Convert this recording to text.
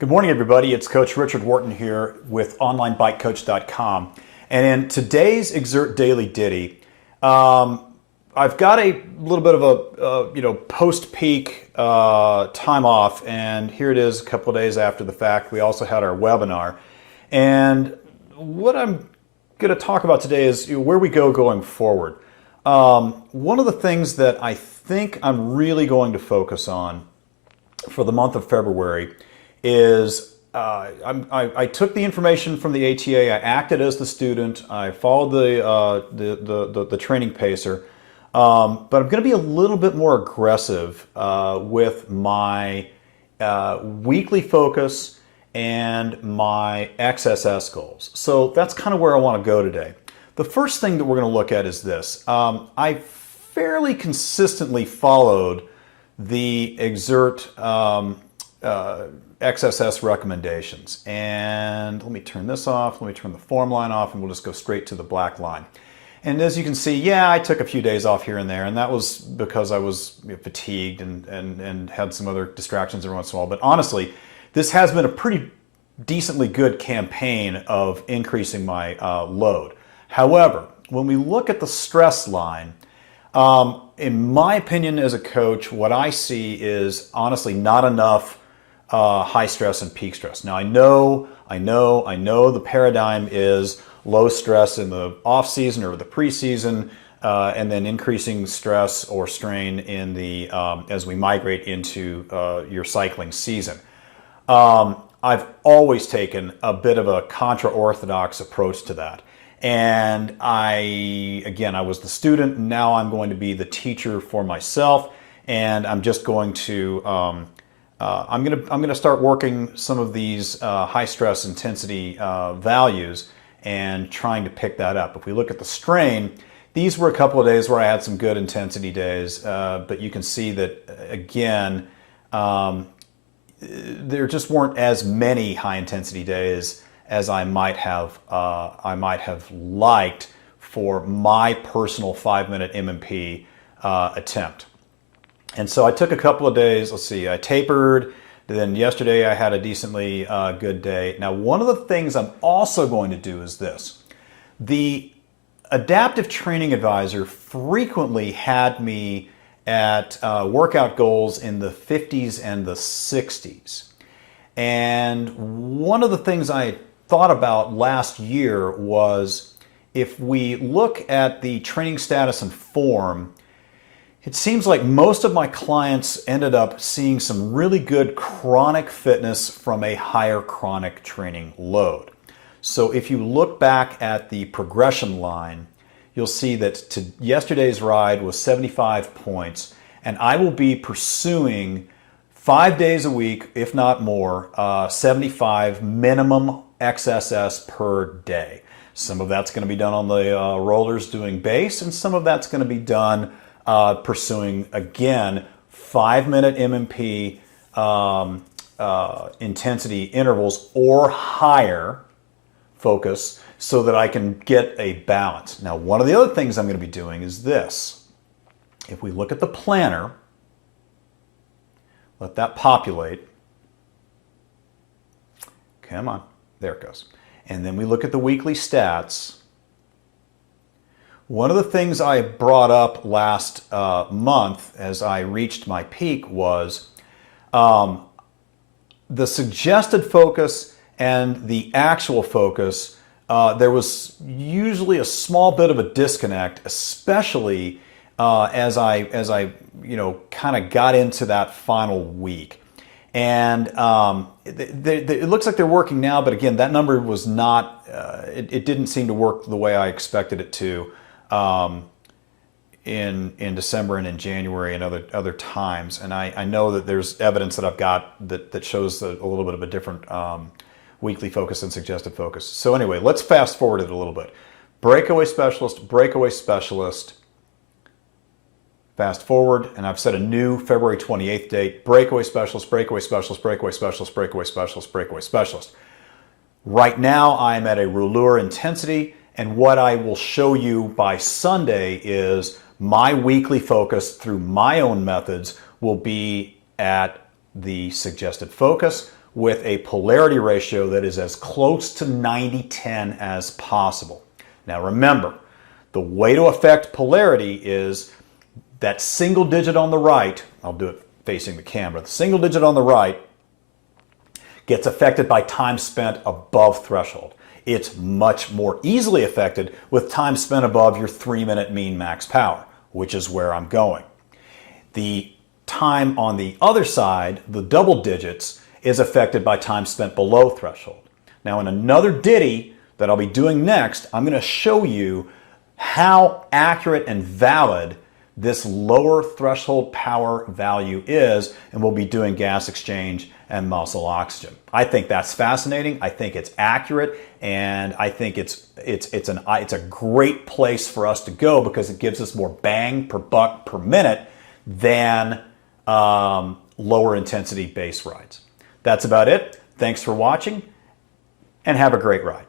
Good morning, everybody. It's Coach Richard Wharton here with OnlineBikeCoach.com. And in today's Xert Daily Ditty, I've got a little bit of a post-peak time off, and here it is a couple of days after the fact. We also had our webinar. And what I'm going to talk about today is where we go going forward. One of the things that I think I'm really going to focus on for the month of February is I took the information from the ATA, I acted as the student, I followed the training pacer, but I'm going to be a little bit more aggressive with my weekly focus and my XSS goals. So that's kind of where I want to go today. The first thing that we're going to look at is this. I fairly consistently followed the Xert XSS recommendations. And let me turn this off, let me turn the form line off, and we'll just go straight to the black line. And as you can see, yeah, I took a few days off here and there, and that was because I was fatigued and had some other distractions every once in a while. But honestly, this has been a pretty decently good campaign of increasing my load. However, when we look at the stress line, in my opinion as a coach, what I see is honestly not enough high stress and peak stress. Now I know the paradigm is low stress in the off season or the preseason, and then increasing stress or strain in the as we migrate into your cycling season. I've always taken a bit of a contra-orthodox approach to that. And I was the student, and now I'm going to be the teacher for myself, and I'm just going to I'm going to start working some of these high stress intensity values and trying to pick that up. If we look at the strain, these were a couple of days where I had some good intensity days, but you can see that again, there just weren't as many high intensity days as I might have liked for my personal 5-minute MMP attempt. And so I took a couple of days, let's see, I tapered, then yesterday I had a decently good day. Now, one of the things I'm also going to do is this. The adaptive training advisor frequently had me at workout goals in the 50s and the 60s. And one of the things I thought about last year was if we look at the training status and form, it seems like most of my clients ended up seeing some really good chronic fitness from a higher chronic training load. So if you look back at the progression line, you'll see that yesterday's ride was 75 points, and I will be pursuing 5 days a week, if not more, 75 minimum XSS per day. Some of that's going to be done on the rollers doing base, and some of that's going to be done pursuing, again, 5-minute MMP intensity intervals or higher focus so that I can get a balance. Now, one of the other things I'm going to be doing is this. If we look at the planner, let that populate. Come on. There it goes. And then we look at the weekly stats. One of the things I brought up last month as I reached my peak was the suggested focus and the actual focus. There was usually a small bit of a disconnect, especially as I kind of got into that final week. And it looks like they're working now, but again, that number was not, it didn't seem to work the way I expected it to in December and in January and other times. And I know that there's evidence that I've got that shows a little bit of a different weekly focus and suggested focus. So anyway, let's fast forward it a little bit. Breakaway specialist, fast forward, and I've set a new February 28th date, breakaway specialist. Right now, I'm at a rouleur intensity, and what I will show you by Sunday is my weekly focus through my own methods will be at the suggested focus, with a polarity ratio that is as close to 90-10 as possible. Now remember, the way to affect polarity is that single digit on the right, I'll do it facing the camera, the single digit on the right gets affected by time spent above threshold. It's much more easily affected with time spent above your 3-minute mean max power, which is where I'm going. The time on the other side, the double digits, is affected by time spent below threshold. Now in another ditty that I'll be doing next, I'm going to show you how accurate and valid this lower threshold power value is, and we'll be doing gas exchange and muscle oxygen. I think that's fascinating. I think it's accurate, and I think it's a great place for us to go because it gives us more bang per buck per minute than lower intensity base rides. That's about it. Thanks for watching, and have a great ride.